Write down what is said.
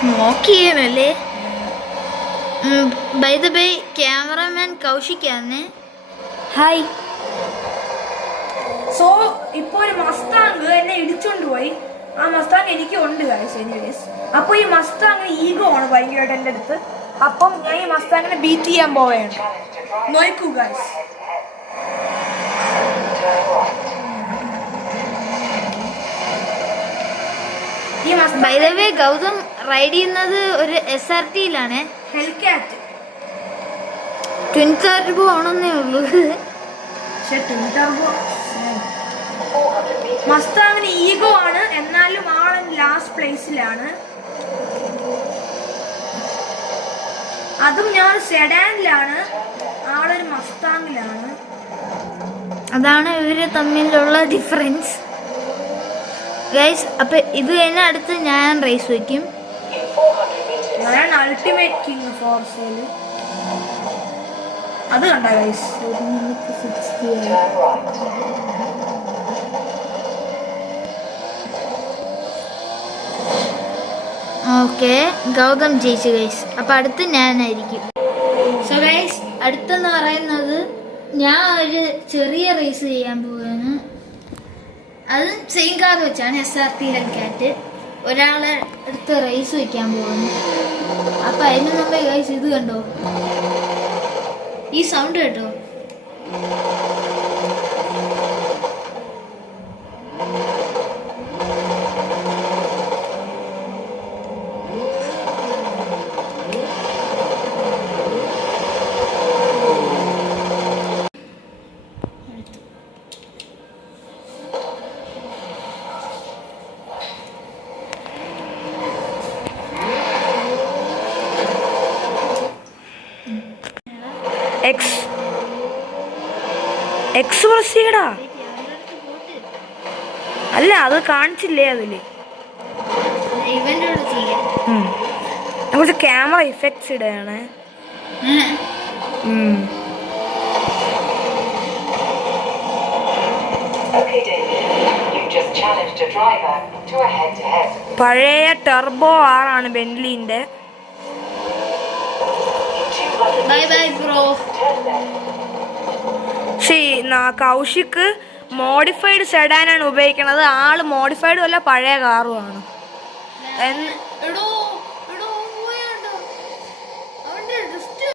Smoke ചെയ്യാനല്ലേ? By the by cameraman കൗശിക്കാണ്. Hi. So ഇപ്പൊ ഒരു മസ്താങ് എന്നെ ഇടിച്ചോണ്ട് പോയി. ആ മസ്താങ് എനിക്ക് ഉണ്ട് ഗൈസ്. അപ്പൊ ഈ മസ്താങ്ങിന് ഈഗോ ആണ് ഭയങ്കരമായിട്ട് എൻ്റെ അടുത്ത്. അപ്പം ഞാൻ ഈ മസ്താങ്ങിനെ ബീറ്റ് ചെയ്യാൻ പോവുകയാണ്. നോക്കൂ guys. By the way Gautam ride ചെയ്യുന്നത് ഒരു SRT-യിലാണ്. ഹെൽക്കാറ്റ് ട്വിൻ ടർബോ ആണെന്നേ ഉള്ളൂ. മസ്താങ്ങിന് ഈഗോ ആണ്, എന്നാലും ആളൻ ലാസ്റ്റ് പ്ലേസിലാണ്. അതും ഞാൻ സെഡാനിലാണ്, ആളൊരു മസ്താങ്ങിലാണ്. അതാണ് ഇവര് തമ്മിലുള്ള ഡിഫറൻസ് ഗൈസ്. അപ്പൊ ഇത് കഴിഞ്ഞ അടുത്ത് ഞാൻ റേസ് വയ്ക്കും. ഞാൻ അൾട്ടിമേറ്റ് കിങ് ഫോർസയില് അത് കണ്ട ഗൈസ്. ഓക്കെ, ഗൗതം ജയിച്ചു ഗൈസ്. അപ്പൊ അടുത്ത് ഞാനായിരിക്കും. സോ ഗൈസ്, അടുത്തെന്ന് പറയുന്നത് ഞാൻ ഒരു ചെറിയ റേസ് ചെയ്യാൻ പോവുകയാണ്. അതും സെയിം കാർ വെച്ചാണ്, SRT ഹെൽക്കാറ്റ്. ഒരാളെ അടുത്ത് റേസ് വയ്ക്കാൻ പോകുന്നു. അപ്പൊ അതിന് മുമ്പേ ഗൈസ് ഇത് കണ്ടോ, ഈ സൗണ്ട് കേട്ടോ. എക്സ് പ്രസ് ചെയ്യടാ. അല്ല, അത് കാണിച്ചില്ലേ അതില്? കുറച്ച് ക്യാമറ ഇഫക്ട്സ് ഇടുകയാണ്. പഴയ ടർബോ ആറാണ് ബെന്റ്ലിന്റെ. കൗശിക്ക് മോഡിഫൈഡ് സെഡാനാണ് ഉപയോഗിക്കുന്നത്. ആള് മോഡിഫൈഡും അല്ല പഴയ കാറുമാണ്.